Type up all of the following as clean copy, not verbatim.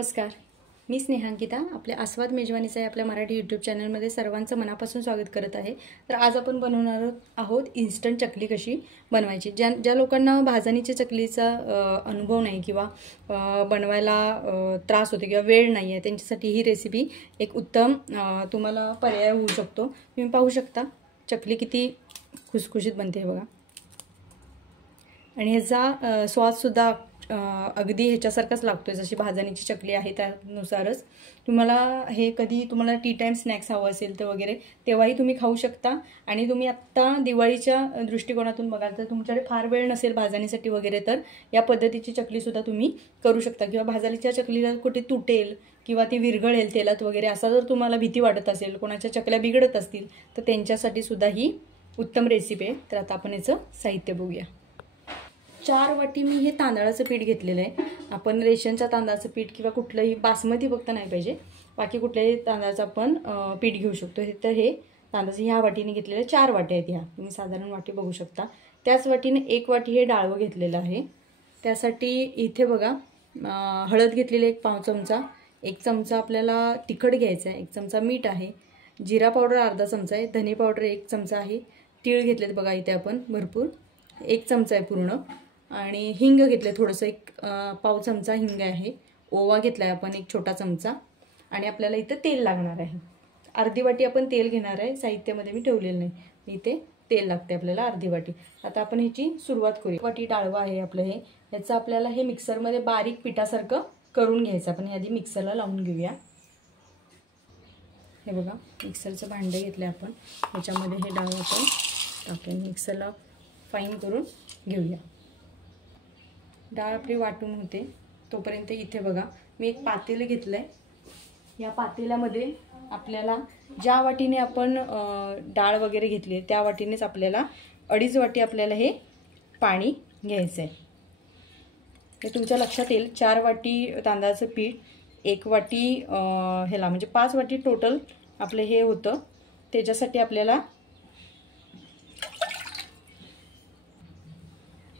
नमस्कार, मी स्नेहांकिता आपल्या आस्वाद मेजवानीचा आपल्या मराठी यूट्यूब चॅनलमध्ये सर्वांचं मनापासून स्वागत करत आहे। तर आज आपण बनवणार आहोत इन्स्टंट चकली कशी बनवायची। ज्या लोकांना भाजणीच्या चकलीचा अनुभव नाही किंवा बनवायला त्रास होतो किंवा वेळ नाही आहे त्यांच्यासाठी ही रेसिपी एक उत्तम तुम्हाला पर्याय होऊ शकतो। तुम्ही पाहू शकता चकली किती खुसखुशीत बनते बघा, आणि ह्याचा स्वाद सुद्धा अगदी ह्याच्यासारखाच लागतोय जशी भाजणीची चकली आहे त्यानुसारच। तुम्हाला हे कधी तुम्हाला टी टाइम स्नॅक्स हवं असेल तर वगैरे तेव्हाही तुम्ही खाऊ शकता। आणि तुम्ही आत्ता दिवाळीच्या दृष्टिकोनातून बघाल तर तुमच्याकडे फार वेळ नसेल भाजणीसाठी वगैरे तर या पद्धतीची चकली सुद्धा तुम्ही करू शकता। किंवा भाजणीच्या चकलीला कुठे तुटेल किंवा ती विरघळेल तेलात वगैरे असा जर तुम्हाला भीती वाटत असेल, कोणाच्या चकल्या बिघडत असतील तर त्यांच्यासाठी सुद्धा ही उत्तम रेसिपी आहे। तर आता आपण याचं साहित्य बघूया। 4 वाटी मी हे तांदळाचं पीठ घेतलेलं आहे। आपण रेशनच्या तांदळाचं पीठ किंवा कुठलंही बासमती फक्त नाही पाहिजे, बाकी कुठल्याही तांदळाचं आपण पीठ घेऊ शकतो। तर हे तांदळाचं ह्या वाटीने घेतलेले 4 वाट्या आहेत, ह्या तुम्ही साधारण वाटी बघू शकता। त्याच वाटीने 1 वाटी हे डाळवं घेतलेलं आहे। त्यासाठी इथे बघा हळद घेतलेली 1 पाव चमचा, 1 चमचा आपल्याला तिखट घ्यायचं आहे, 1 चमचा मीठ आहे, जिरा पावडर अर्धा चमचा आहे, धने पावडर 1 चमचा आहे, तीळ घेतलेत बघा इथे आपण भरपूर 1 चमचा आहे पूर्ण, आणि हिंग घेतले थोडंसं 1 पाव चमचा हिंग आहे, ओवा घेतलाय आपण 1 छोटा चमचा, आणि आपल्याला इथे तेल लागणार आहे। अर्धी वाटी आपण तेल घेणार आहे, साहित्यामध्ये मी ठेवलेलं नाही, इथे तेल लागते आपल्याला अर्धी वाटी। आता आपण ह्याची सुरुवात करूया। 1 वाटी डाळवा आहे आपलं हे, याचं आपल्याला हे मिक्सरमध्ये बारीक पिठासारखं करून घ्यायचं। आपण हे आधी मिक्सरला लावून घेऊया। हे बघा मिक्सरचं भांडं घेतलं आपण, ह्याच्यामध्ये हे डाळ आपण टाकून मिक्सरला फाईन करून घेऊया। डाळ आपली वाटून होते तोपर्यंत इथे बघा मी 1 पातेलं घेतलंय। या पातेल्यामध्ये आपल्याला ज्या वाटीने आपण डाळ वगैरे घेतली त्या वाटीनेच आपल्याला 2.5 वाटी आपल्याला हे पाणी घ्यायचं आहे। हे तुमच्या लक्षात येईल 4 वाटी तांदळाचं पीठ 1 वाटी ह्याला म्हणजे 5 वाटी टोटल आपलं हे होतं। त्याच्यासाठी आपल्याला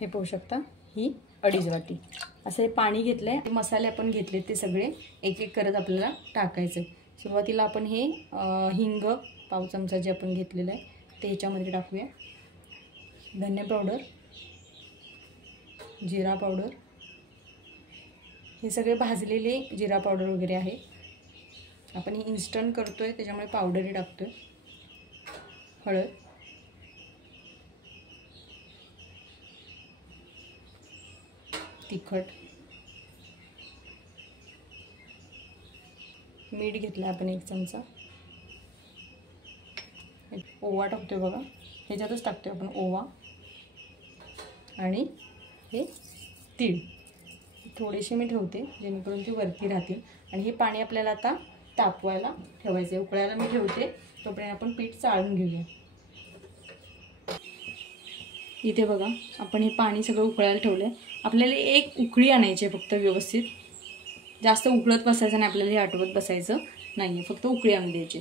हे पाहू शकता ही 2.5 वाटी असं हे पाणी घेतलंय। मसाले आपण घेतले ते सगळे एक एक करत आपल्याला टाकायचे। सुरुवातीला आपण हे हिंग पाव चमचा जे आपण घेतलेलं आहे ते ह्याच्यामध्ये टाकूया, धने पावडर, जिरा पावडर, हे सगळे भाजलेले जिरा पावडर वगैरे आहे। आपण हे इन्स्टंट करतोय त्याच्यामुळे पावडरही टाकतोय, हळद, तिखट, मीठ घेतलं आपण 1 चमचा, ओवा टाकतोय बघा ह्याच्यातच टाकतोय आपण ओवा, आणि हे तीळ थोडेसे मी ठेवते जेणेकरून ते वरती राहतील। आणि हे पाणी आपल्याला आता तापवायला ठेवायचं आहे, उकळायला मी ठेवते तोपर्यंत आपण पीठ चाळून घेऊया। इथे बघा आपण हे पाणी सगळं उकळायला ठेवलंय। आपल्याला 1 उकळी आणायची आहे फक्त व्यवस्थित, जास्त उकळत बसायचं नाही आपल्याला, हे आटवत बसायचं नाही, फक्त उकळी आणून द्यायची।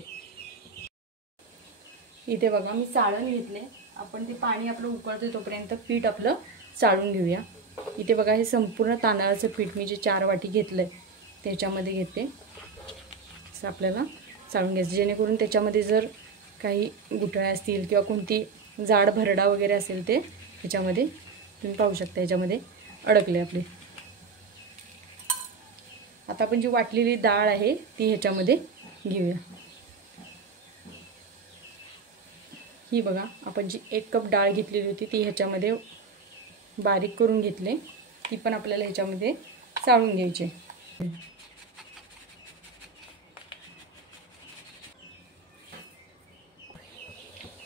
इथे बघा मी चाळण घेतले, आपण ते पाणी आपलं उकळतोय तोपर्यंत पीठ आपलं चाळून घेऊया। इथे बघा हे संपूर्ण तांदळाचं पीठ मी जे 4 वाटी घेतलंय त्याच्यामध्ये घेते, असं आपल्याला चाळून घ्यायचं जेणेकरून त्याच्यामध्ये जर काही गुठळ्या असतील किंवा कोणती जाड भरडा वगैरे असेल ते ह्याच्यामध्ये तुम्ही पाहू शकता ह्याच्यामध्ये अडकले आपले। आता आपण जी वाटलेली डाळ आहे ती ह्याच्यामध्ये घेऊया। ही बघा आपण जी 1 कप डाळ घेतलेली होती ती ह्याच्यामध्ये बारीक करून घेतले, ती पण आपल्याला ह्याच्यामध्ये चाळून घ्यायची।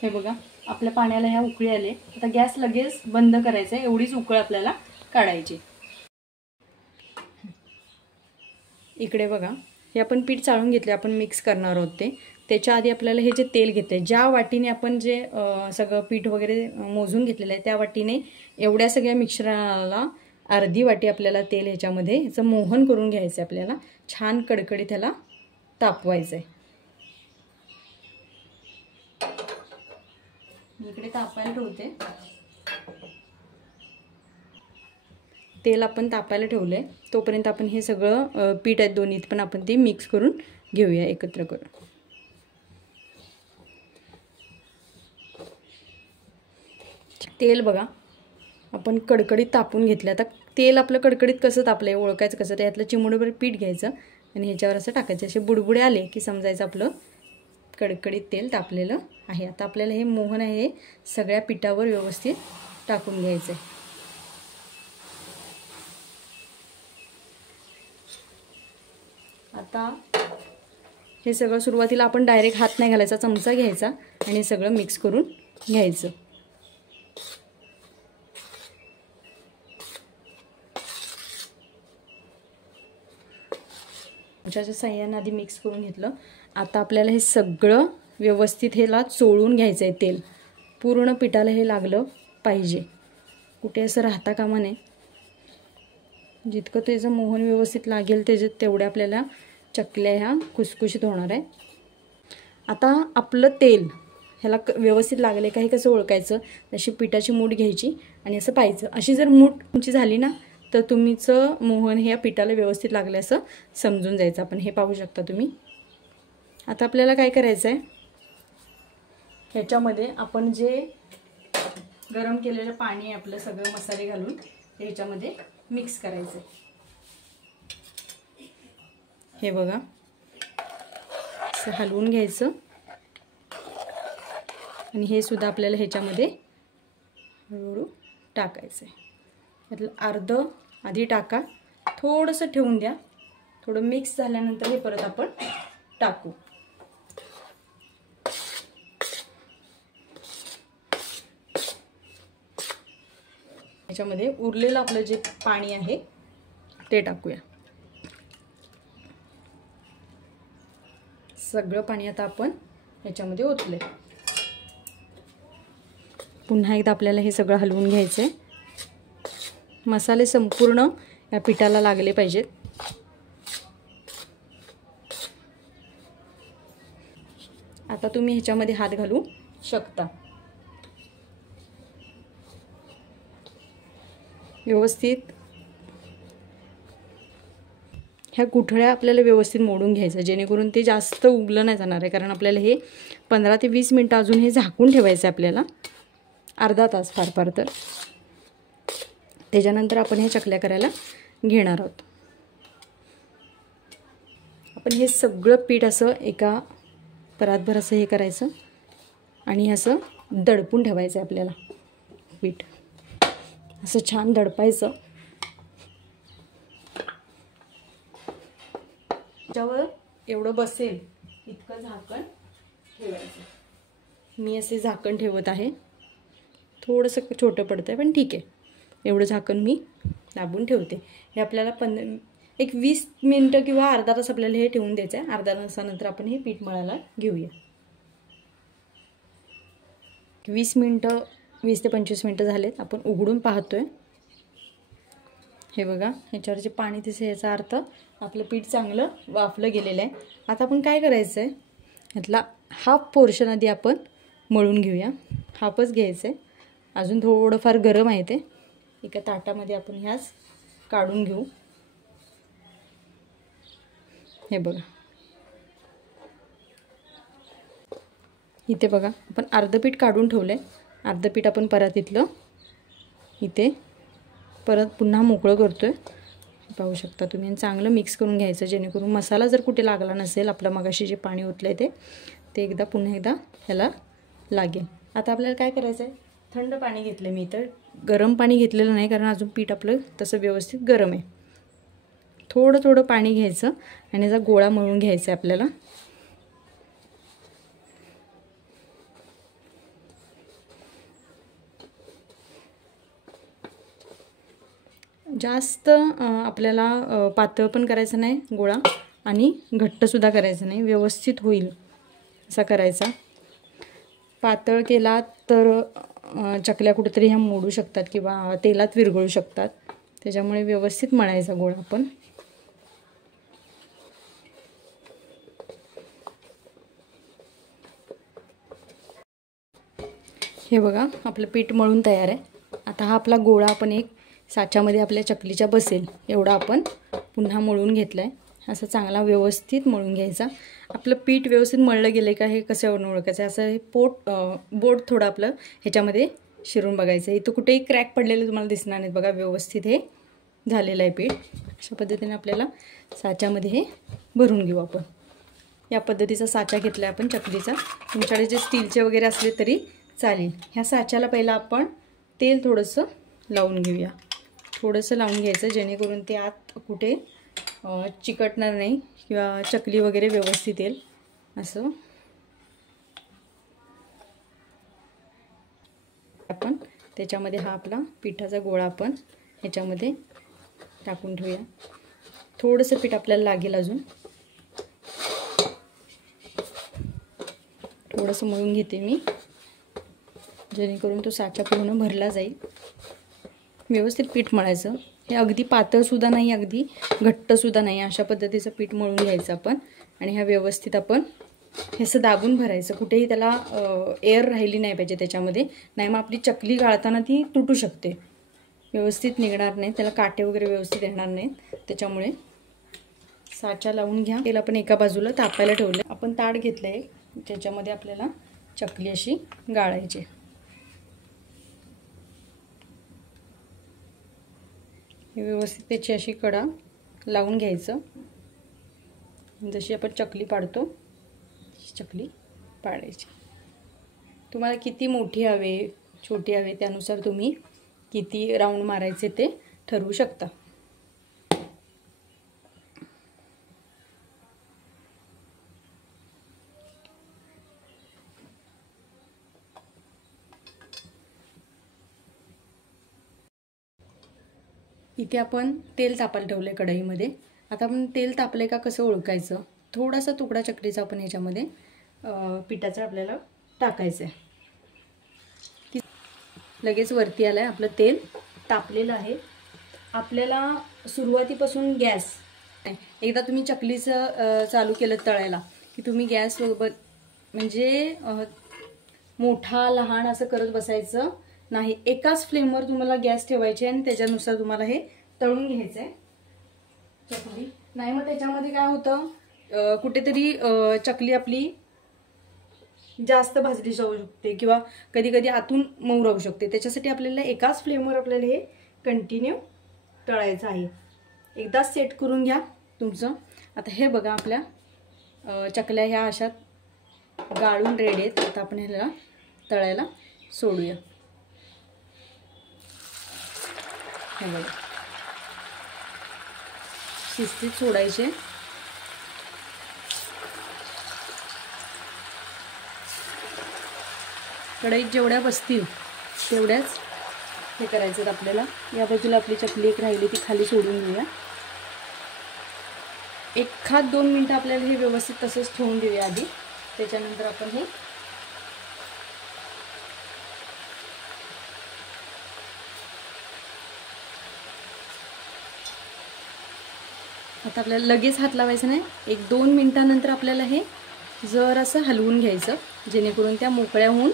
हे बघा आपल्या पाण्याला ह्या उकळी आले, आता गॅस लगेच बंद करायचा, एवढीच उकळ आपल्याला काढायची। इकडे बघा हे आपण पीठ चाळून घेतले, आपण मिक्स करणार आहोत ते। त्याच्या आधी आपल्याला हे जे तेल घेतले, ज्या वाटीने आपण जे सगळं पीठ वगैरे मोजून घेतलेलं आहे त्या वाटीने एवढ्या सगळ्या मिश्रणाला अर्धी वाटी आपल्याला तेल ह्याच्यामध्ये ह्याचं मोहन करून घ्यायचं आहे। आपल्याला छान कडकडीत ह्याला तापवायचं आहे। इकडे तापायला ठेवते। तेल आपण तापायला ठेवलं आहे, तोपर्यंत आपण हे सगळं पीठ आहेत दोन्हीत पण आपण ते मिक्स करून घेऊया एकत्र करून. तेल बघा आपण कडकडीत तापून घेतलं. आता तेल आपलं कडकडीत कसं तापलं आहे ओळखायचं कसं, त्यातलं चिमूटभर पीठ घ्यायचं आणि ह्याच्यावर असं टाकायचं. असे बुडबुडे आले की समजायचं आपलं कडकडीत तेल तापलेलं आहे. आता आपल्याला हे मोहन आहे सगळ्या पिठावर व्यवस्थित टाकून घ्यायचं आहे. आता हे सगळं सुरुवातीला आपण डायरेक्ट हात नाही घालायचा, चमचा घ्यायचा आणि हे सगळं मिक्स करून घ्यायचं. चमच्याच्या साह्याने आधी मिक्स करून घेतलं. आता आपल्याला हे सगळं व्यवस्थित ह्याला चोळून घ्यायचं आहे. तेल पूर्ण पिठाला हे लागलं पाहिजे, कुठे असं राहता कामा नये. जितकं त्याचं मोहन व्यवस्थित लागेल तेवढ्या आपल्याला चकल्या ह्या खुसखुशीत होणार आहे. आता आपलं तेल ह्याला व्यवस्थित लागले काही कसं ओळखायचं, अशी पिठाची मूठ घ्यायची आणि असं पाहायचं. अशी जर मूठ तुमची झाली ना तर तुमचं मोहन हे या पिठाला व्यवस्थित लागले असं समजून जायचं. आपण हे पाहू शकता तुम्ही. आता आपल्याला काय करायचं आहे, ह्याच्यामध्ये आपण जे गरम केलेलं पाणी आहे आपलं सगळं मसाले घालून ते ह्याच्यामध्ये मिक्स करायचं. हे बघा असं हलवून घ्यायचं आणि हे सुद्धा आपल्याला ह्याच्यामध्ये हळूहळू टाकायचं आहे. यातलं अर्ध आधी टाका, थोडंसं ठेवून द्या, थोडं मिक्स झाल्यानंतर हे परत आपण टाकू. याच्यामध्ये उरलेलं आपलं जे पाणी आहे ते टाकूया. सगळं पाणी आता आपण ह्याच्यामध्ये ओतले. पुन्हा एकदा आपल्याला हे सगळं हलवून घ्यायचं आहे. मसाले संपूर्ण या पिठाला लागले पाहिजेत. आता तुम्ही ह्याच्यामध्ये हात घालू शकता. व्यवस्थित ह्या गुठळ्या आपल्याला व्यवस्थित मोडून घ्यायचं जेणेकरून ते जास्त उगलं नाही जाणार आहे. कारण आपल्याला हे 15 ते 20 मिनटं अजून हे झाकून ठेवायचं आहे आपल्याला, अर्धा तास फार फार तर. त्याच्यानंतर आपण हे चकल्या करायला घेणार आहोत. आपण हे सगळं पीठ असं एका परातभर असं हे करायचं आणि असं दडपून ठेवायचं आहे आपल्याला. पीठ असं छान दडपायचं. त्याच्यावर एवढं बसेल इतकं झाकण ठेवायचं. मी असे झाकण ठेवत आहे. थोडंसं छोटं पडतं आहे पण ठीक आहे, एवढं झाकण मी दाबून ठेवते. हे आपल्याला 20 मिनटं किंवा अर्धा तास आपल्याला हे ठेवून द्यायचं आहे. अर्धा तासानंतर आपण हे पीठ मळायला घेऊया. 20 ते 25 मिनटं झालेत. आपण उघडून पाहतोय. हे बघा ह्याच्यावर जे पाणी दिसते याचा अर्थ आपलं पीठ चांगलं वाफलं गेलेलं आहे. आता आपण काय करायचं आहे, ह्यातला हाफ पोर्शन आधी आपण मळून घेऊया. हाफच घ्यायचं आहे, अजून थोडंफार गरम आहे ते. एका ताटामध्ये आपण ह्याच काढून घेऊ. हे बघा इथे बघा आपण अर्ध पीठ काढून ठेवलं आहे. अर्ध पीठ आपण परत इथलं इथे परत पुन्हा मोकळं करतोय. पाहू शकता तुम्ही. आणि चांगलं मिक्स करून घ्यायचं जेणेकरून मसाला जर कुठे लागला नसेल आपलं मगाशी जे पाणी ओतलं ते एकदा पुन्हा एकदा ह्याला लागेल. आता आपल्याला काय करायचं आहे, थंड पाणी घेतलं मी, तर गरम पाणी घेतलेलं नाही कारण अजून पीठ आपलं तसं व्यवस्थित गरम आहे. थोडं थोडं पाणी घ्यायचं आणि याचा गोळा मळून घ्यायचा आहे आपल्याला. जास्त आपल्याला पातळ पण करायचं नाही गोळा आणि घट्टसुद्धा करायचं नाही, व्यवस्थित होईल असा करायचा. पातळ केला तर चकल्या कुठेतरी ह्या मोडू शकतात किंवा तेलात विरघळू शकतात. त्याच्यामुळे व्यवस्थित मळायचा गोळा आपण. हे बघा आपलं पीठ मळून तयार आहे. आता हा आपला गोळा आपण एक साच्यामध्ये आपल्या चकलीच्या बसेल एवढा आपण पुन्हा मळून घेतला आहे. असं चांगला व्यवस्थित मळून घ्यायचा. आपलं पीठ व्यवस्थित मळलं गेलं का हे कसं ओळखायचं, असं हे बोट थोडं आपलं ह्याच्यामध्ये शिरून बघायचं. इथं कुठेही क्रॅक पडलेले तुम्हाला दिसणार नाहीत बघा. व्यवस्थित हे झालेलं आहे पीठ. अशा पद्धतीने आपल्याला साच्यामध्ये हे भरून घेऊ आपण. या पद्धतीचा साचा घेतला आहे आपण चकलीचा. तुमच्याकडे जे स्टीलचे वगैरे असले तरी चालेल. ह्या साच्याला पहिला आपण तेल थोडंसं लावून घेऊया. थोडंसं लावून घ्यायचं जेणेकरून ते आत कुठे चिकटणार नाही किंवा चकली वगैरे व्यवस्थित येईल. असं आपण त्याच्यामध्ये हा आपला पिठाचा गोळा आपण ह्याच्यामध्ये टाकून ठेवूया. थोडंसं पीठ आपल्याला लागेल अजून. थोडंसं मळून घेते मी जेणेकरून तो साचा पूर्ण भरला जाईल. व्यवस्थित पीठ मळायचं. हे अगदी पातळसुद्धा नाही, अगदी घट्टसुद्धा नाही. अशा पद्धतीचं पीठ मळून घ्यायचं आपण. आणि ह्या व्यवस्थित आपण हे असं दाबून भरायचं. कुठेही त्याला एअर राहिली नाही पाहिजे त्याच्यामध्ये, नाही मग आपली चकली गाळताना ती तुटू शकते, व्यवस्थित निघणार नाही, त्याला काटे वगैरे व्यवस्थित येणार नाहीत. त्याच्यामुळे साचा लावून घ्या. तेल आपण एका बाजूला तापायला ठेवलं. आपण ताट घेतलं आहे ज्याच्यामध्ये आपल्याला चकली अशी गाळायची. हे व्यवस्थित त्याची अशी कडा लावून घ्यायचं. जशी आपण चकली पाडतो चकली पाडायची. तुम्हाला किती मोठी हवे छोटी हवे त्यानुसार तुम्ही किती राऊंड मारायचे ते ठरवू शकता. इथे आपण तेल तापायला ठेवलं आहे कढईमध्ये. आता आपण तेल तापले का कसं ओळखायचं, थोडासा तुकडा चकलीचा आपण ह्याच्यामध्ये पिठाचा आपल्याला टाकायचं आहे. लगेच वरती आलं आहे, आपलं तेल तापलेलं आहे. आपल्याला सुरुवातीपासून गॅस, एकदा तुम्ही चकलीचं चालू केलं तळायला की तुम्ही गॅस म्हणजे मोठा लहान असं करत बसायचं नाही. एकाच फ्लेमवर तुम्हाला गॅस ठेवायचे आणि त्याच्यानुसार तुम्हाला हे तळून घ्यायचं आहे चकली. नाही मग त्याच्यामध्ये काय होतं, कुठेतरी चकली आपली जास्त भाजली जाऊ शकते किंवा कधी कधी आतून मऊ राहू शकते. त्याच्यासाठी आपल्याला एकाच फ्लेमवर आपल्याला हे कंटिन्यू तळायचं आहे. एकदाच सेट करून घ्या तुमचं. आता हे बघा आपल्या चकल्या ह्या अशा गाळून रेडी आहेत. आता आपण ह्याला तळायला सोडूया. हे बघा शिस्तीत सोडायचे. कढईत जेवढ्या बसतील तेवढ्याच हे करायचं आपल्याला. या बाजूला आपली चकली एक राहिली ती खाली सोडून घेऊया. 1-2 मिनटं आपल्याला हे व्यवस्थित तसंच ठेवून देऊया आधी. त्याच्यानंतर आपण हे आता आपल्याला लगेच हात लावायचं नाही. 1-2 मिनटानंतर आपल्याला हे जरासं हलवून घ्यायचं जेणेकरून त्या मोकळ्या होऊन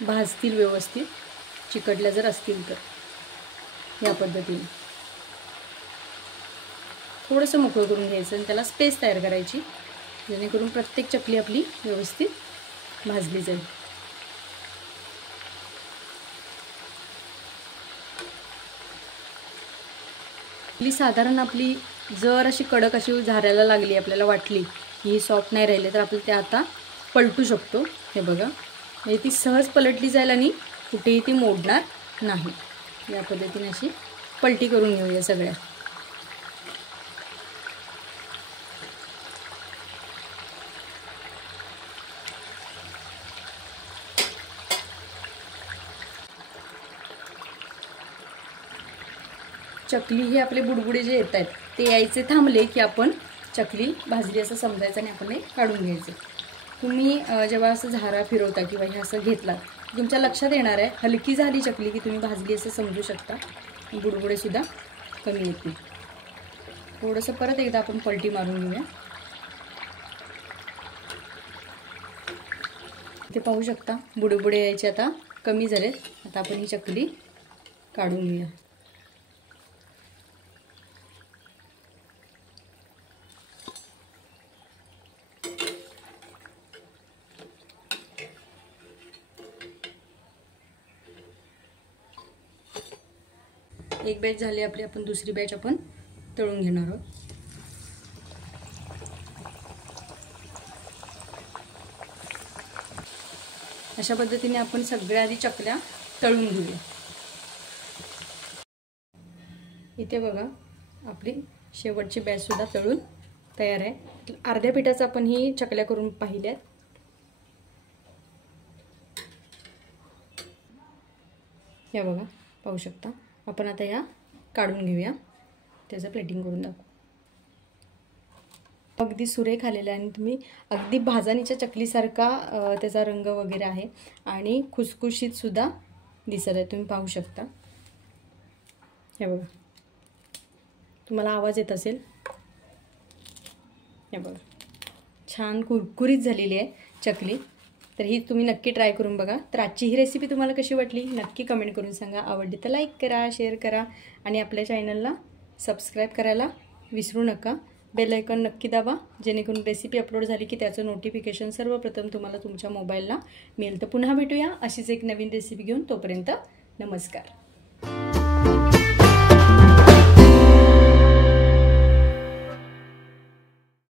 भाजतील व्यवस्थित. चिकटल्या जर असतील तर या पद्धतीने थोडंसं मोकळं करून घ्यायचं आणि त्याला स्पेस तयार करायची जेणेकरून प्रत्येक चकली आपली व्यवस्थित भाजली जाईल. साधारण आपली जर अशी कडक अशी झारायला लागली, आपल्याला वाटली की ही सॉफ्ट नाही राहिली तर आपण ते आता पलटू शकतो. हे बघा म्हणजे ती सहज पलटली जाईल आणि कुठेही ती मोडणार नाही. या पद्धतीने अशी पलटी करून घेऊया सगळ्या. चकली हे आपले बुडबुडे जे येत आहेत ते यायचे थांबले की आपण चकली भाजली असं समजायचं आणि आपण हे काढून घ्यायचं. तुम्ही जेव्हा असं झारा फिरवता किंवा हे असं घेतला तुमच्या लक्षात येणार आहे हलकी झाली चकली की तुम्ही भाजली असं समजू शकता. बुडबुडेसुद्धा कमी येतील. थोडंसं परत एकदा आपण पलटी मारून घेऊया. ते पाहू शकता बुडबुडे यायचे आता कमी झाले. आता आपण ही चकली काढून घेऊया. एक बॅच झाली आपली. आपण दुसरी बॅच आपण तळून घेणार आहोत. अशा पद्धतीने आपण सगळ्या आधी चकल्या तळून घेऊया. इथे बघा आपली शेवटची बॅच सुद्धा तळून तयार आहे. अर्ध्या पिठाचं आपण ही चकल्या करून पाहिल्यात. या बघा पाहू शकता. आपण आता या काढून घेऊया. त्याचं प्लेटिंग करून दाखवू. अगदी सुरेख आलेला आहे आणि तुम्ही अगदी भाजणीच्या चकलीसारखा त्याचा रंग वगैरे आहे आणि खुसखुशीत सुद्धा दिसत आहे. तुम्ही पाहू शकता. हे बघा तुम्हाला आवाज येत असेल. हे बघा छान कुरकुरीत झालेली आहे चकली. तर ही तुम्ही नक्की ट्राय करून बघा. तर आजची ही रेसिपी तुम्हाला कशी वाटली नक्की कमेंट करून सांगा. आवडली तर लाईक करा, शेअर करा आणि आपल्या चॅनलला सबस्क्राईब करायला विसरू नका. बेल आयकॉन नक्की दाबा जेणेकरून रेसिपी अपलोड झाली की त्याचं नोटिफिकेशन सर्वप्रथम तुम्हाला तुमच्या मोबाईलला मिळेल. तर पुन्हा भेटूया अशीच एक नवीन रेसिपी घेऊन. तोपर्यंत नमस्कार.